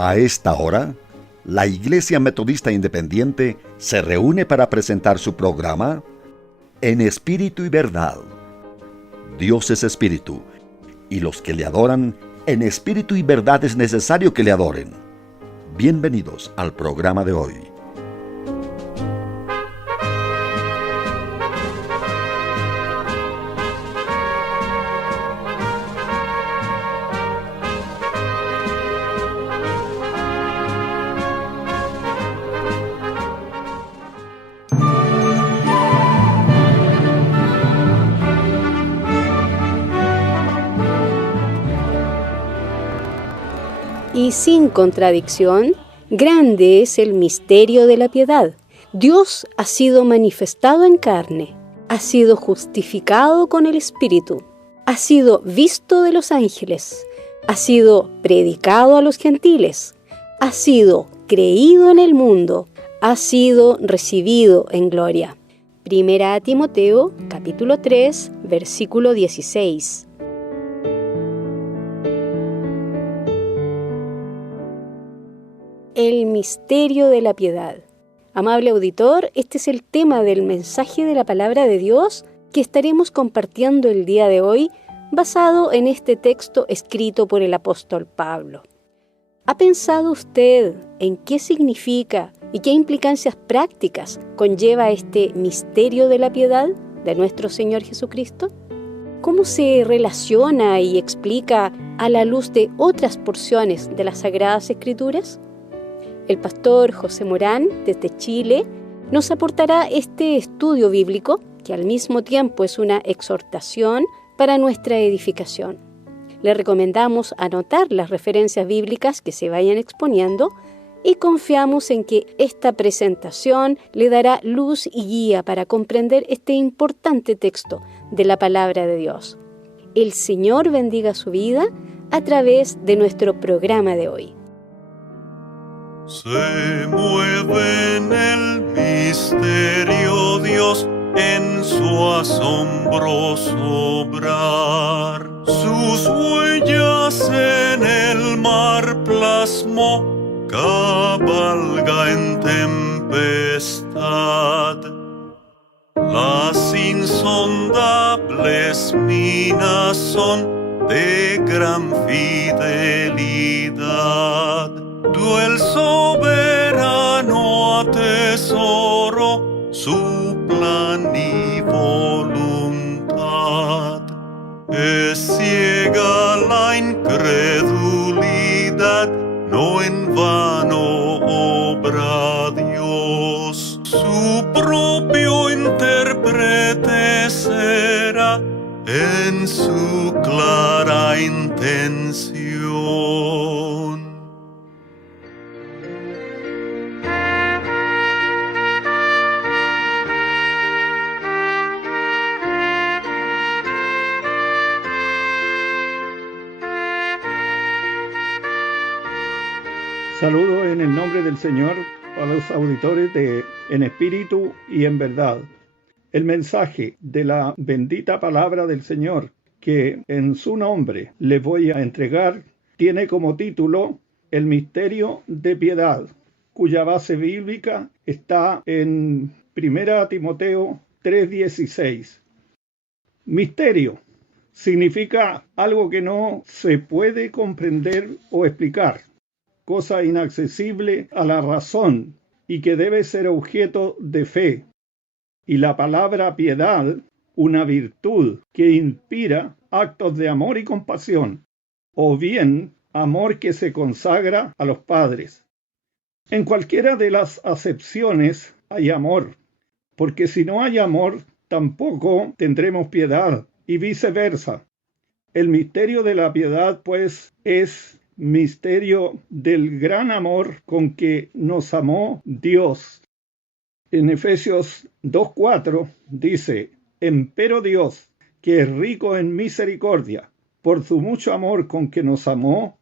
A esta hora, la Iglesia Metodista Independiente se reúne para presentar su programa En Espíritu y Verdad. Dios es Espíritu, y los que le adoran en espíritu y verdad es necesario que le adoren. Bienvenidos al programa de hoy. Y sin contradicción, grande es el misterio de la piedad. Dios ha sido manifestado en carne, ha sido justificado con el Espíritu, ha sido visto de los ángeles, ha sido predicado a los gentiles, ha sido creído en el mundo, ha sido recibido en gloria. Primera a Timoteo, capítulo 3, versículo 16. El misterio de la piedad. Amable auditor, este es el tema del mensaje de la palabra de Dios que estaremos compartiendo el día de hoy, basado en este texto escrito por el apóstol Pablo. ¿Ha pensado usted en qué significa y qué implicancias prácticas conlleva este misterio de la piedad de nuestro Señor Jesucristo? ¿Cómo se relaciona y explica a la luz de otras porciones de las Sagradas Escrituras? El pastor José Morán, desde Chile, nos aportará este estudio bíblico, que al mismo tiempo es una exhortación para nuestra edificación. Le recomendamos anotar las referencias bíblicas que se vayan exponiendo y confiamos en que esta presentación le dará luz y guía para comprender este importante texto de la palabra de Dios. El Señor bendiga su vida a través de nuestro programa de hoy. Se mueve en el misterio Dios en su asombroso obrar. Sus huellas en el mar plasmó, cabalga en tempestad. Las insondables minas son de gran fidelidad. El soberano atesoro su plan y voluntad. Es ciega la incredulidad, no en vano obra Dios. Su propio intérprete será en su clara intención. Saludo en el nombre del Señor a los auditores de En Espíritu y en Verdad. El mensaje de la bendita palabra del Señor que en su nombre les voy a entregar tiene como título El misterio de piedad, cuya base bíblica está en 1 Timoteo 3:16. Misterio significa algo que no se puede comprender o explicar, cosa inaccesible a la razón y que debe ser objeto de fe. Y la palabra piedad, una virtud que inspira actos de amor y compasión, o bien amor que se consagra a los padres. En cualquiera de las acepciones hay amor, porque si no hay amor, tampoco tendremos piedad, y viceversa. El misterio de la piedad, pues, es misterio del gran amor con que nos amó Dios. En Efesios 2:4 dice: Empero Dios, que es rico en misericordia, por su mucho amor con que nos amó.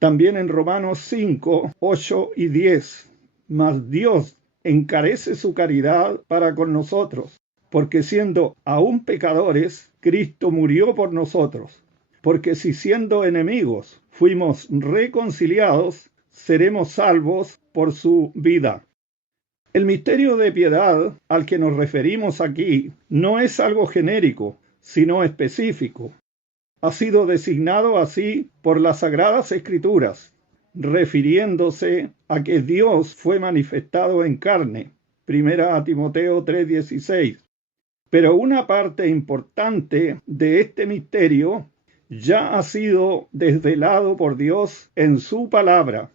También en Romanos 5:8 y 10, mas Dios encarece su caridad para con nosotros, porque siendo aún pecadores, Cristo murió por nosotros. Porque si siendo enemigos fuimos reconciliados, seremos salvos por su vida. El misterio de piedad al que nos referimos aquí no es algo genérico, sino específico. Ha sido designado así por las Sagradas Escrituras, refiriéndose a que Dios fue manifestado en carne. 1 Timoteo 3:16. Pero una parte importante de este misterio ya ha sido desvelado por Dios en su palabra.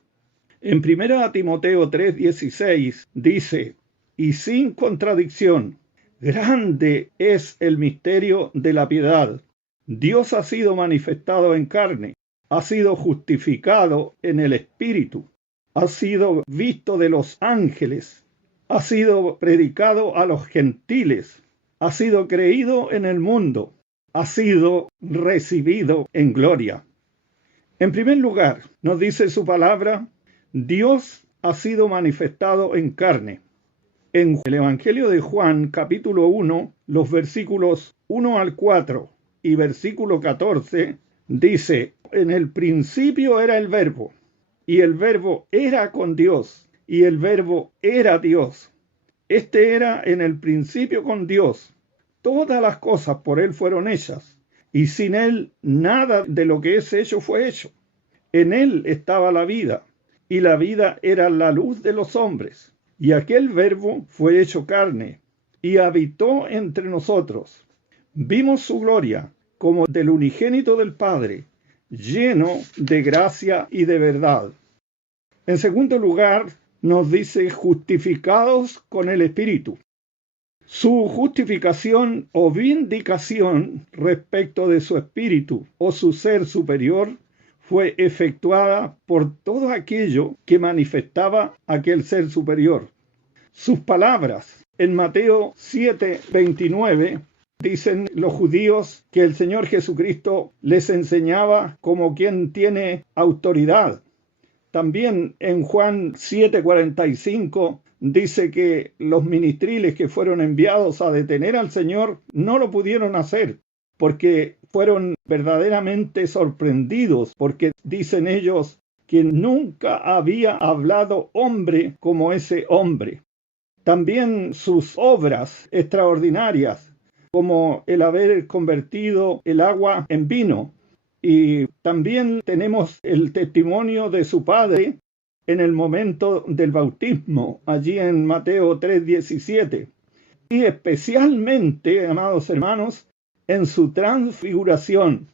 En 1 Timoteo 3:16 dice, y sin contradicción, grande es el misterio de la piedad. Dios ha sido manifestado en carne, ha sido justificado en el Espíritu, ha sido visto de los ángeles, ha sido predicado a los gentiles, ha sido creído en el mundo, ha sido recibido en gloria. En primer lugar, nos dice su palabra, Dios ha sido manifestado en carne. En el Evangelio de Juan, capítulo 1, los versículos 1 al 4 y versículo 14, dice, en el principio era el Verbo, y el Verbo era con Dios, y el Verbo era Dios. Este era en el principio con Dios. Todas las cosas por Él fueron hechas, y sin Él nada de lo que es hecho fue hecho. En Él estaba la vida, y la vida era la luz de los hombres. Y aquel Verbo fue hecho carne, y habitó entre nosotros. Vimos su gloria, como del unigénito del Padre, lleno de gracia y de verdad. En segundo lugar, nos dice justificados con el Espíritu. Su justificación o vindicación respecto de su espíritu o su ser superior fue efectuada por todo aquello que manifestaba aquel ser superior. Sus palabras en Mateo 7:29 dicen los judíos que el Señor Jesucristo les enseñaba como quien tiene autoridad. También en Juan 7:45 dice que los ministriles que fueron enviados a detener al Señor no lo pudieron hacer porque fueron verdaderamente sorprendidos, porque dicen ellos que nunca había hablado hombre como ese hombre. También sus obras extraordinarias, como el haber convertido el agua en vino. Y también tenemos el testimonio de su padre en el momento del bautismo, allí en Mateo 3:17. Y especialmente, amados hermanos, en su transfiguración,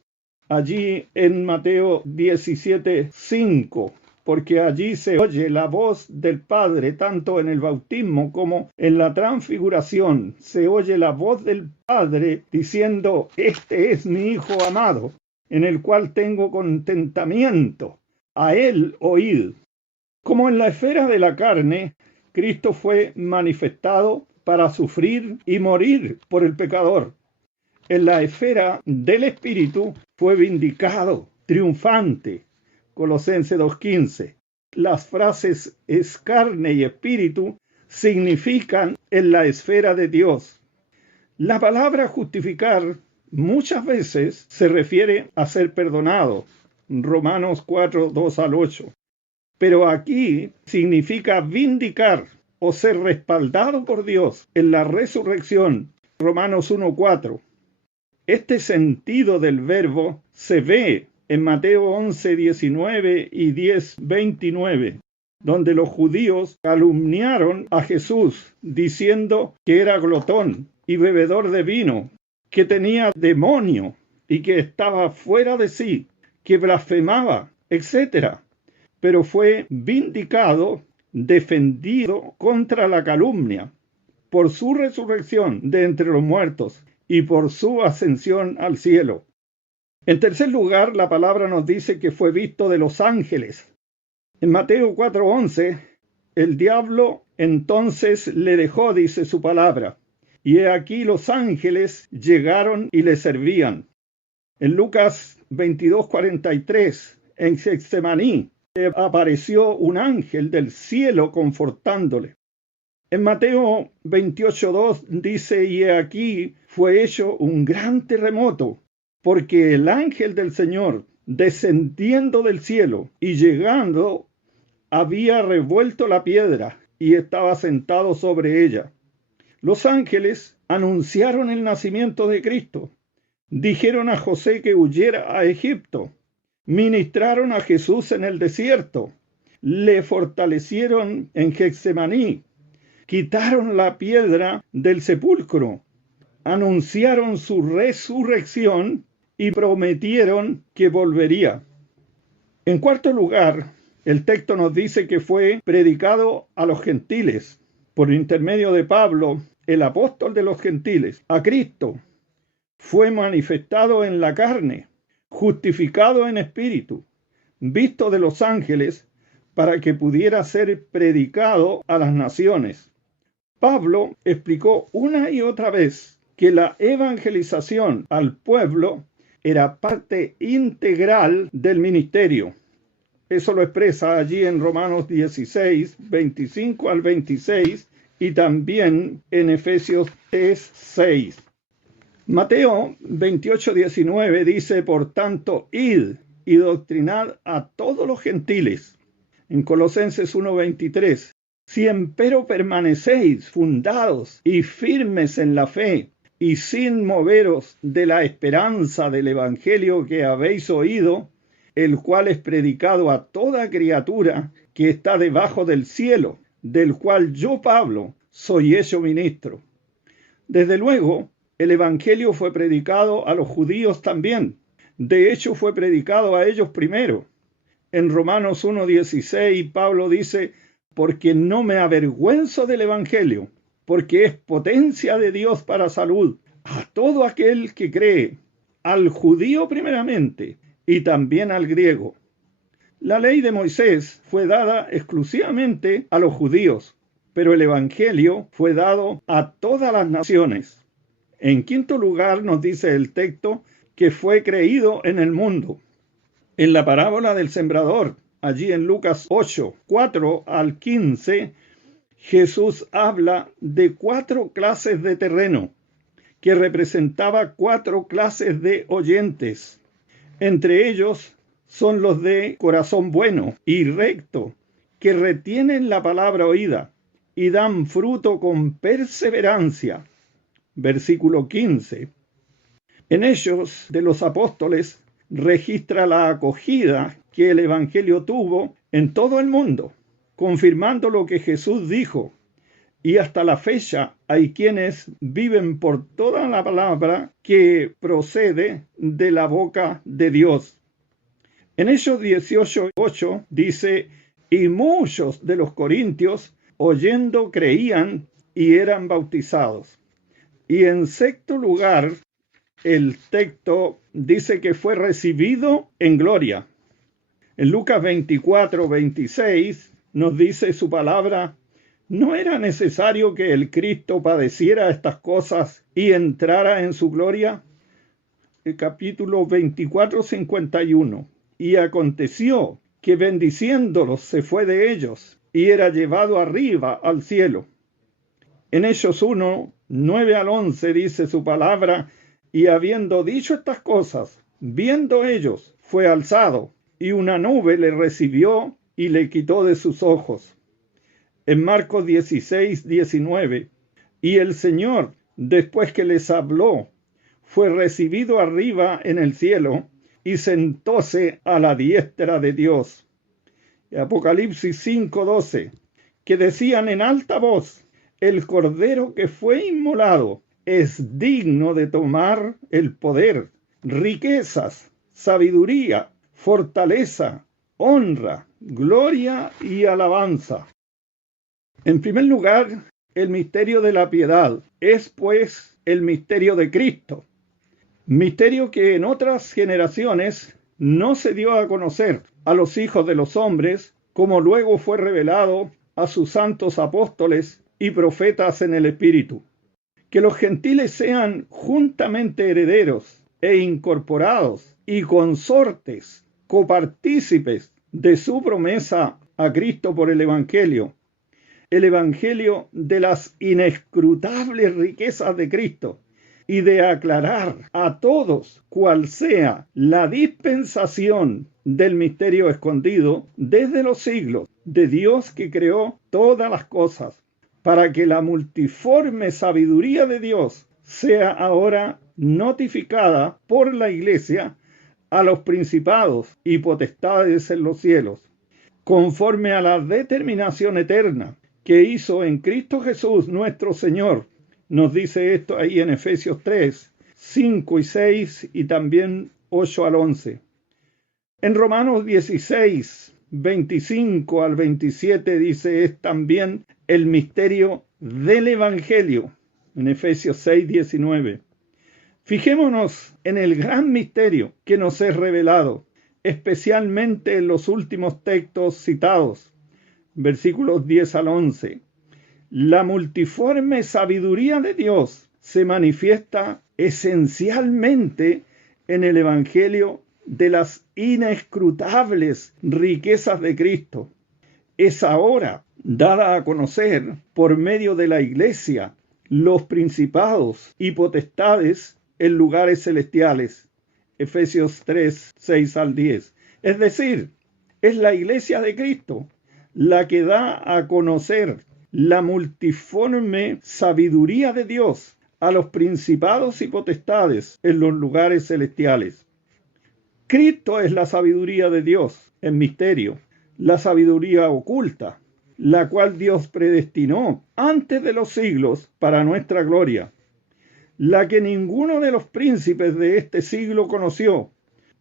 allí en Mateo 17:5, porque allí se oye la voz del Padre, tanto en el bautismo como en la transfiguración. Se oye la voz del Padre diciendo, este es mi Hijo amado, en el cual tengo contentamiento, a él oíd. Como en la esfera de la carne, Cristo fue manifestado para sufrir y morir por el pecador. En la esfera del Espíritu fue vindicado, triunfante. Colosenses 2:15. Las frases es carne y espíritu significan en la esfera de Dios. La palabra justificar muchas veces se refiere a ser perdonado. Romanos 4:2 al 8. Pero aquí significa vindicar o ser respaldado por Dios en la resurrección. Romanos 1:4. Este sentido del verbo se ve en Mateo 11:19 y 10:29, donde los judíos calumniaron a Jesús diciendo que era glotón y bebedor de vino, que tenía demonio y que estaba fuera de sí, que blasfemaba, etc. Pero fue vindicado, defendido contra la calumnia, por su resurrección de entre los muertos y por su ascensión al cielo. En tercer lugar, la palabra nos dice que fue visto de los ángeles. En Mateo 4:11, el diablo entonces le dejó, dice su palabra, y he aquí los ángeles llegaron y le servían. En Lucas 22:43, en Getsemaní, apareció un ángel del cielo confortándole. En Mateo 28:2 dice, y he aquí fue hecho un gran terremoto, porque el ángel del Señor, descendiendo del cielo y llegando, había revuelto la piedra y estaba sentado sobre ella. Los ángeles anunciaron el nacimiento de Cristo. Dijeron a José que huyera a Egipto. Ministraron a Jesús en el desierto. Le fortalecieron en Getsemaní. Quitaron la piedra del sepulcro. Anunciaron su resurrección y prometieron que volvería. En cuarto lugar, el texto nos dice que fue predicado a los gentiles por intermedio de Pablo, el apóstol de los gentiles, a Cristo. Fue manifestado en la carne, justificado en espíritu, visto de los ángeles, para que pudiera ser predicado a las naciones. Pablo explicó una y otra vez que la evangelización al pueblo era parte integral del ministerio. Eso lo expresa allí en Romanos 16, 25 al 26 y también en Efesios 3, 6. Mateo 28, 19 dice, por tanto, id y doctrinad a todos los gentiles. En Colosenses 1, 23, si empero permanecéis fundados y firmes en la fe y sin moveros de la esperanza del evangelio que habéis oído, el cual es predicado a toda criatura que está debajo del cielo, del cual yo, Pablo, soy hecho ministro. Desde luego, el evangelio fue predicado a los judíos también. De hecho, fue predicado a ellos primero. En Romanos 1:16, Pablo dice, porque no me avergüenzo del evangelio, porque es potencia de Dios para salud a todo aquel que cree, al judío primeramente, y también al griego. La ley de Moisés fue dada exclusivamente a los judíos, pero el evangelio fue dado a todas las naciones. En quinto lugar nos dice el texto que fue creído en el mundo. En la parábola del sembrador, allí en Lucas 8, 4 al 15, Jesús habla de 4 clases de terreno, que representaba 4 clases de oyentes. Entre ellos son los de corazón bueno y recto, que retienen la palabra oída y dan fruto con perseverancia. Versículo 15. En Hechos de los Apóstoles registra la acogida que el evangelio tuvo en todo el mundo, confirmando lo que Jesús dijo. Y hasta la fecha hay quienes viven por toda la palabra que procede de la boca de Dios. En Hechos 18:8 dice, y muchos de los corintios oyendo creían y eran bautizados. Y en sexto lugar, el texto dice que fue recibido en gloria. En Lucas 24:26 nos dice su palabra, ¿no era necesario que el Cristo padeciera estas cosas y entrara en su gloria? El capítulo 24:51. Y aconteció que bendiciéndolos se fue de ellos y era llevado arriba al cielo. En Hechos 1, 9 al 11 dice su palabra, y habiendo dicho estas cosas, viendo ellos, fue alzado, y una nube le recibió y le quitó de sus ojos. En Marcos 16, 19, y el Señor, después que les habló, fue recibido arriba en el cielo, y sentóse a la diestra de Dios. Apocalipsis 5:12, que decían en alta voz, el Cordero que fue inmolado es digno de tomar el poder, riquezas, sabiduría, fortaleza, honra, gloria y alabanza. En primer lugar, el misterio de la piedad es, pues, el misterio de Cristo. Misterio que en otras generaciones no se dio a conocer a los hijos de los hombres, como luego fue revelado a sus santos apóstoles y profetas en el Espíritu. Que los gentiles sean juntamente herederos e incorporados y consortes, copartícipes de su promesa a Cristo por el Evangelio de las inescrutables riquezas de Cristo y de aclarar a todos cuál sea la dispensación del misterio escondido desde los siglos de Dios que creó todas las cosas, para que la multiforme sabiduría de Dios sea ahora notificada por la Iglesia a los principados y potestades en los cielos, conforme a la determinación eterna que hizo en Cristo Jesús nuestro Señor. Nos dice esto ahí en Efesios 3, 5 y 6 y también 8 al 11. En Romanos 16, 25 al 27 dice es también el misterio del Evangelio. En Efesios 6, 19. Fijémonos en el gran misterio que nos es revelado, especialmente en los últimos textos citados, versículos 10 al 11. La multiforme sabiduría de Dios se manifiesta esencialmente en el Evangelio de las inescrutables riquezas de Cristo. Es ahora dada a conocer por medio de la Iglesia, los principados y potestades en lugares celestiales. Efesios 3, 6 al 10. Es decir, es la Iglesia de Cristo la que da a conocer la multiforme sabiduría de Dios a los principados y potestades en los lugares celestiales. Cristo es la sabiduría de Dios en misterio, la sabiduría oculta, la cual Dios predestinó antes de los siglos para nuestra gloria, la que ninguno de los príncipes de este siglo conoció,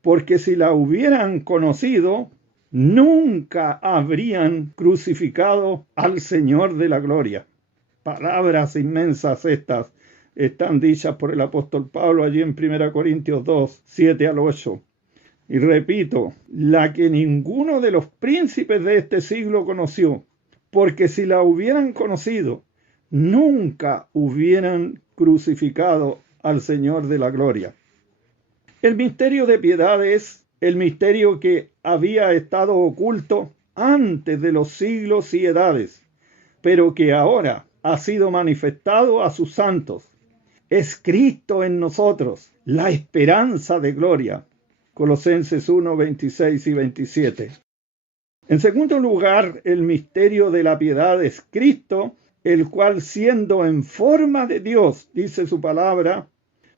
porque si la hubieran conocido, nunca habrían crucificado al Señor de la gloria. Palabras inmensas estas están dichas por el apóstol Pablo allí en 1 Corintios 2, 7 al 8. Y repito, la que ninguno de los príncipes de este siglo conoció, porque si la hubieran conocido, nunca hubieran crucificado al Señor de la gloria. El misterio de piedad es el misterio que había estado oculto antes de los siglos y edades, pero que ahora ha sido manifestado a sus santos. Es Cristo en nosotros, la esperanza de gloria. Colosenses 1, 26 y 27. En segundo lugar, el misterio de la piedad es Cristo, el cual siendo en forma de Dios, dice su palabra,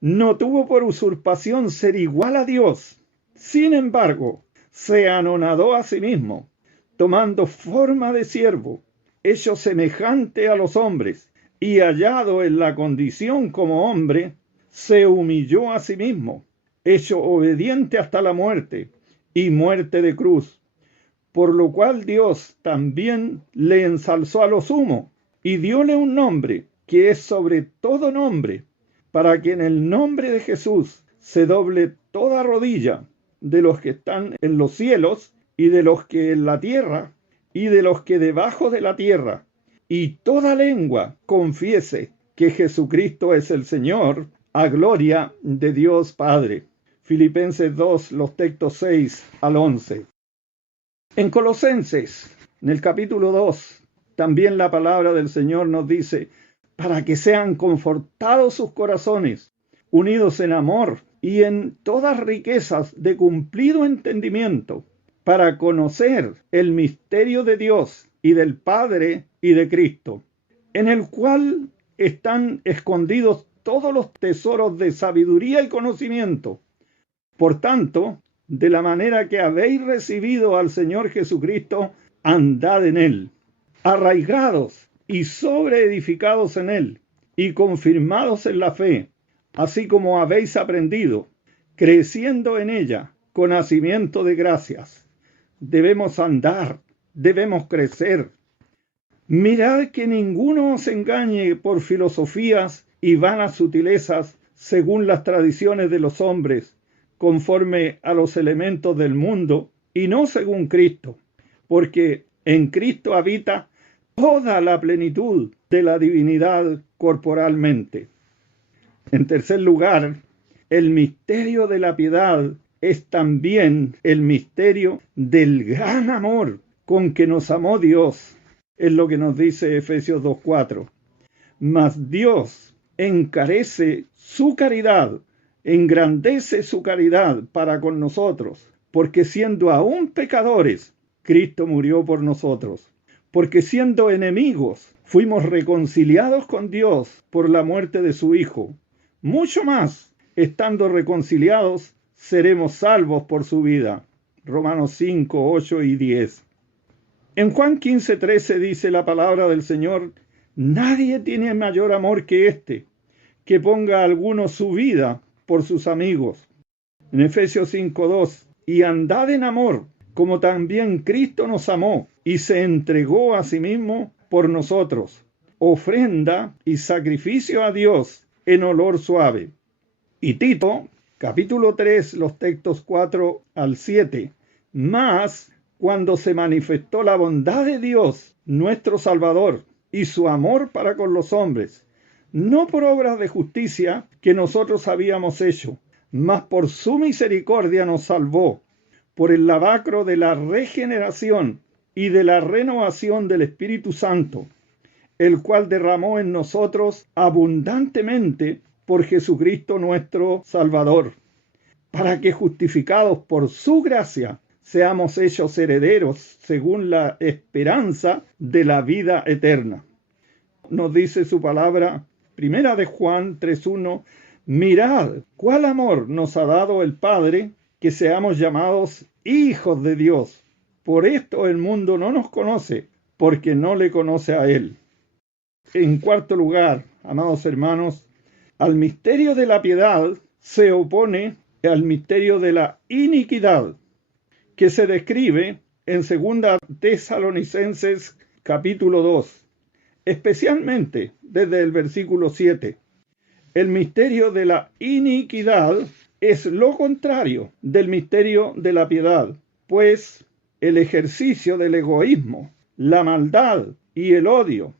no tuvo por usurpación ser igual a Dios. Sin embargo, se anonadó a sí mismo, tomando forma de siervo, hecho semejante a los hombres, y hallado en la condición como hombre, se humilló a sí mismo, hecho obediente hasta la muerte, y muerte de cruz. Por lo cual Dios también le ensalzó a lo sumo, y dióle un nombre, que es sobre todo nombre, para que en el nombre de Jesús se doble toda rodilla, de los que están en los cielos, y de los que en la tierra, y de los que debajo de la tierra, y toda lengua confiese que Jesucristo es el Señor, a gloria de Dios Padre. Filipenses 2, los textos 6 al 11. En Colosenses, en el capítulo 2, también la palabra del Señor nos dice, para que sean confortados sus corazones, unidos en amor y en todas riquezas de cumplido entendimiento, para conocer el misterio de Dios y del Padre y de Cristo, en el cual están escondidos todos los tesoros de sabiduría y conocimiento. Por tanto, de la manera que habéis recibido al Señor Jesucristo, andad en él, arraigados y sobreedificados en él, y confirmados en la fe, así como habéis aprendido, creciendo en ella con hacimiento de gracias. Debemos andar, debemos crecer. Mirad que ninguno os engañe por filosofías y vanas sutilezas según las tradiciones de los hombres, conforme a los elementos del mundo y no según Cristo, porque en Cristo habita toda la plenitud de la divinidad corporalmente. En tercer lugar, el misterio de la piedad es también el misterio del gran amor con que nos amó Dios, es lo que nos dice Efesios 2:4. Mas Dios encarece su caridad, engrandece su caridad para con nosotros, porque siendo aún pecadores, Cristo murió por nosotros. Porque siendo enemigos, fuimos reconciliados con Dios por la muerte de su Hijo. Mucho más, estando reconciliados, seremos salvos por su vida. Romanos 5, 8 y 10. En Juan 15:13 dice la palabra del Señor: nadie tiene mayor amor que este, que ponga alguno su vida por sus amigos. En Efesios 5:2, y andad en amor, como también Cristo nos amó y se entregó a sí mismo por nosotros, ofrenda y sacrificio a Dios en olor suave. Y Tito, capítulo 3, los textos 4 al 7, mas cuando se manifestó la bondad de Dios, nuestro Salvador, y su amor para con los hombres, no por obras de justicia que nosotros habíamos hecho, mas por su misericordia nos salvó, por el lavacro de la regeneración y de la renovación del Espíritu Santo, el cual derramó en nosotros abundantemente por Jesucristo nuestro Salvador, para que justificados por su gracia seamos hechos herederos según la esperanza de la vida eterna. Nos dice su palabra, primera de Juan 3:1, mirad cuál amor nos ha dado el Padre, que seamos llamados hijos de Dios. Por esto el mundo no nos conoce, porque no le conoce a Él. En cuarto lugar, amados hermanos, al misterio de la piedad se opone al misterio de la iniquidad, que se describe en 2 Tesalonicenses capítulo 2, especialmente desde el versículo 7. El misterio de la iniquidad es lo contrario del misterio de la piedad, pues el ejercicio del egoísmo, la maldad y el odio,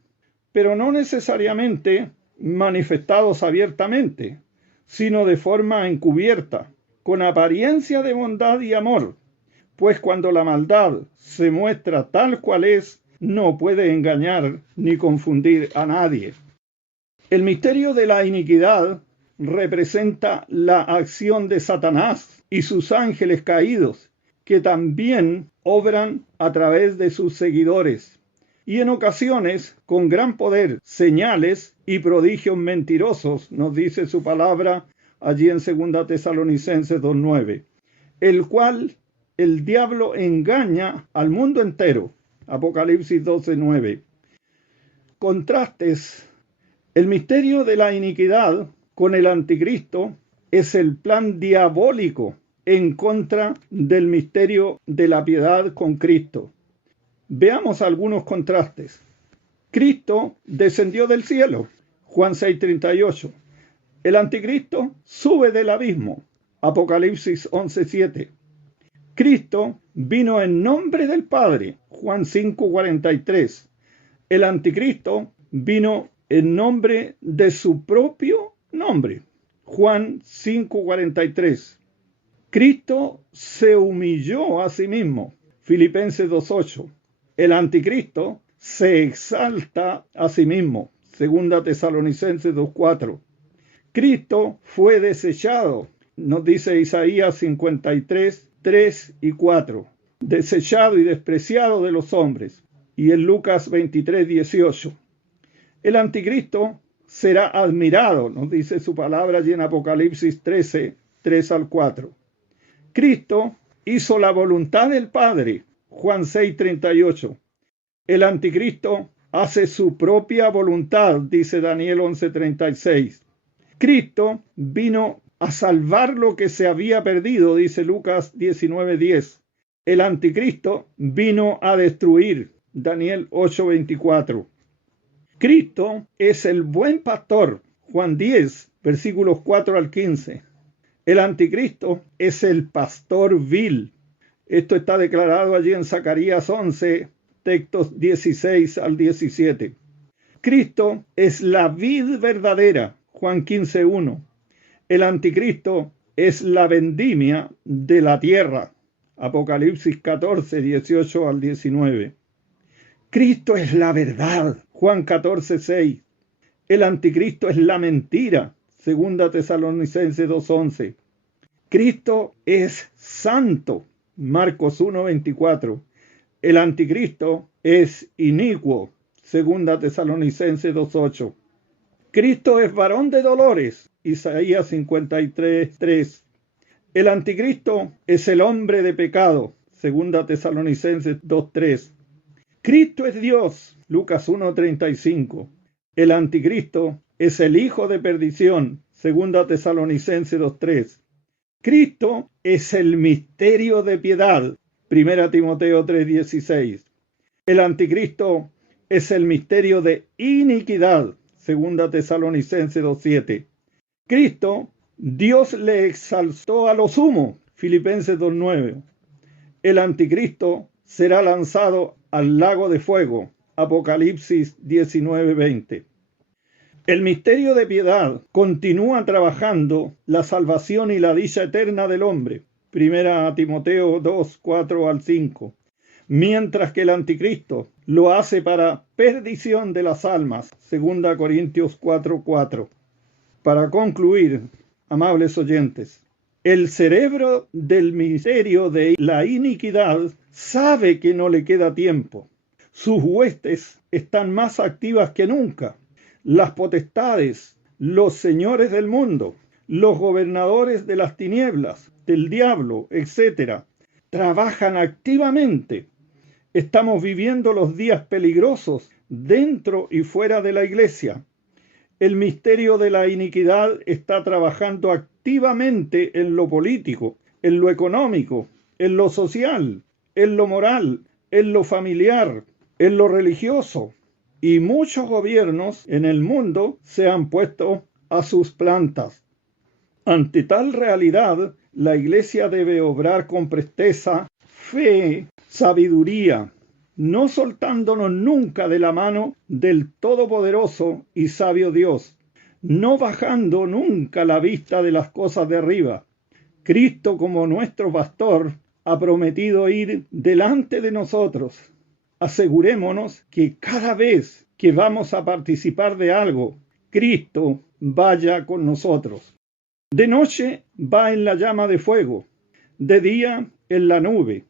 pero no necesariamente manifestados abiertamente, sino de forma encubierta, con apariencia de bondad y amor, pues cuando la maldad se muestra tal cual es, no puede engañar ni confundir a nadie. El misterio de la iniquidad representa la acción de Satanás y sus ángeles caídos, que también obran a través de sus seguidores, y en ocasiones con gran poder, señales y prodigios mentirosos, nos dice su palabra allí en 2 Tesalonicenses 2:9, el cual el diablo engaña al mundo entero. Apocalipsis 12:9. Contrastes. El misterio de la iniquidad con el anticristo es el plan diabólico en contra del misterio de la piedad con Cristo. Veamos algunos contrastes. Cristo descendió del cielo, Juan 6:38. El anticristo sube del abismo, Apocalipsis 11:7. Cristo vino en nombre del Padre, Juan 5:43. El anticristo vino en nombre de su propio nombre, Juan 5:43. Cristo se humilló a sí mismo, Filipenses 2:8. El anticristo se exalta a sí mismo, 2 Tesalonicenses 2:4. Cristo fue desechado, nos dice Isaías 53:3 y 4, desechado y despreciado de los hombres, y en Lucas 23:18. El anticristo será admirado, nos dice su palabra allí en Apocalipsis 13:3 al 4. Cristo hizo la voluntad del Padre, Juan 6:38. El anticristo hace su propia voluntad, dice Daniel 11:36. Cristo vino a salvar lo que se había perdido, dice Lucas 19:10. El anticristo vino a destruir, Daniel 8:24. Cristo es el buen pastor, Juan 10, versículos 4 al 15. El anticristo es el pastor vil. Esto está declarado allí en Zacarías 11, textos 16 al 17. Cristo es la vid verdadera, Juan 15:1. El anticristo es la vendimia de la tierra, Apocalipsis 14, 18 al 19. Cristo es la verdad, Juan 14:6. El anticristo es la mentira, Segunda Tesalonicenses 2:11. Cristo es santo. Marcos 1:24. El anticristo es inicuo. Segunda Tesalonicenses 2:8. Cristo es varón de dolores. Isaías 53:3. El anticristo es el hombre de pecado. Segunda Tesalonicenses 2:3. Cristo es Dios. Lucas 1:35. El anticristo es el hijo de perdición. Segunda Tesalonicenses 2:3. Cristo es el misterio de piedad. Primera Timoteo 3:16. El anticristo es el misterio de iniquidad. Segunda Tesalonicenses 2:7. Cristo, Dios le exaltó a lo sumo. Filipenses 2:9. El anticristo será lanzado al lago de fuego. Apocalipsis 19:20. El misterio de piedad continúa trabajando la salvación y la dicha eterna del hombre. Primera Timoteo 2:4-5. Mientras que el anticristo lo hace para perdición de las almas. Segunda Corintios 4:4. Para concluir, amables oyentes, el cerebro del misterio de la iniquidad sabe que no le queda tiempo. Sus huestes están más activas que nunca. Las potestades, los señores del mundo, los gobernadores de las tinieblas, del diablo, etc., trabajan activamente. Estamos viviendo los días peligrosos dentro y fuera de la iglesia. El misterio de la iniquidad está trabajando activamente en lo político, en lo económico, en lo social, en lo moral, en lo familiar, en lo religioso. Y muchos gobiernos en el mundo se han puesto a sus plantas. Ante tal realidad, la iglesia debe obrar con presteza, fe, sabiduría, no soltándonos nunca de la mano del todopoderoso y sabio Dios, no bajando nunca la vista de las cosas de arriba. Cristo, como nuestro pastor, ha prometido ir delante de nosotros. Asegurémonos que cada vez que vamos a participar de algo, Cristo vaya con nosotros. De noche va en la llama de fuego, de día en la nube.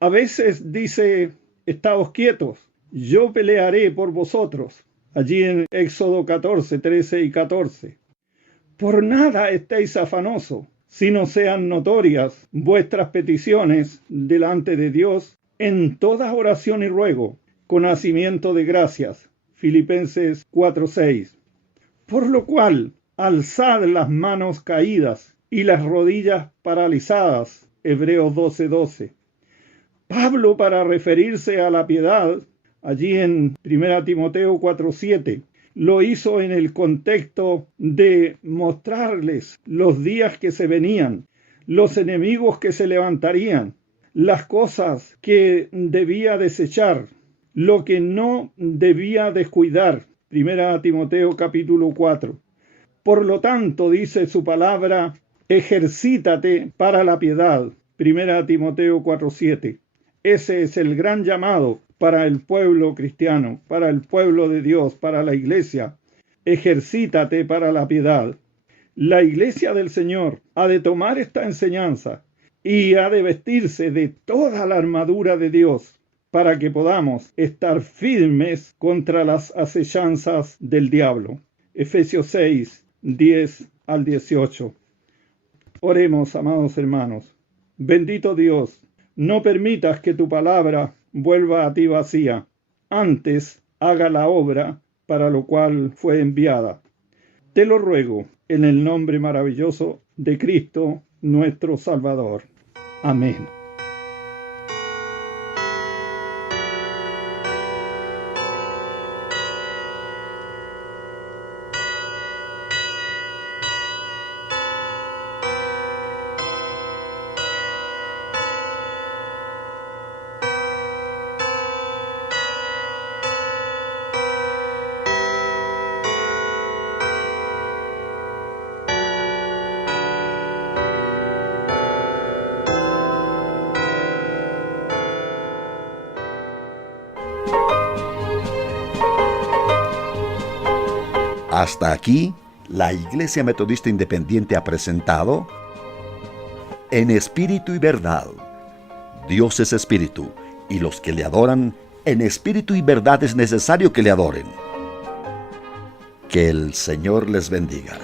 A veces dice: estaos quietos, yo pelearé por vosotros. Allí en Éxodo 14, 13 y 14. Por nada estéis afanosos, sino sean notorias vuestras peticiones delante de Dios en toda oración y ruego, con hacimiento de gracias. Filipenses 4:6. Por lo cual, alzad las manos caídas y las rodillas paralizadas. Hebreos 12:12. Pablo, para referirse a la piedad, allí en 1 Timoteo 4:7, lo hizo en el contexto de mostrarles los días que se venían, los enemigos que se levantarían, las cosas que debía desechar, lo que no debía descuidar. 1 Timoteo capítulo 4. Por lo tanto, dice su palabra, ejercítate para la piedad. 1 Timoteo 4:7. Ese es el gran llamado para el pueblo cristiano, para el pueblo de Dios, para la iglesia. Ejercítate para la piedad. La iglesia del Señor ha de tomar esta enseñanza y ha de vestirse de toda la armadura de Dios para que podamos estar firmes contra las acechanzas del diablo. Efesios 6, 10 al 18. Oremos, amados hermanos. Bendito Dios, no permitas que tu palabra vuelva a ti vacía. Antes, haga la obra para lo cual fue enviada. Te lo ruego en el nombre maravilloso de Cristo, nuestro Salvador. Amén. Hasta aquí, la Iglesia Metodista Independiente ha presentado En Espíritu y Verdad. Dios es Espíritu, y los que le adoran, en espíritu y verdad es necesario que le adoren. Que el Señor les bendiga.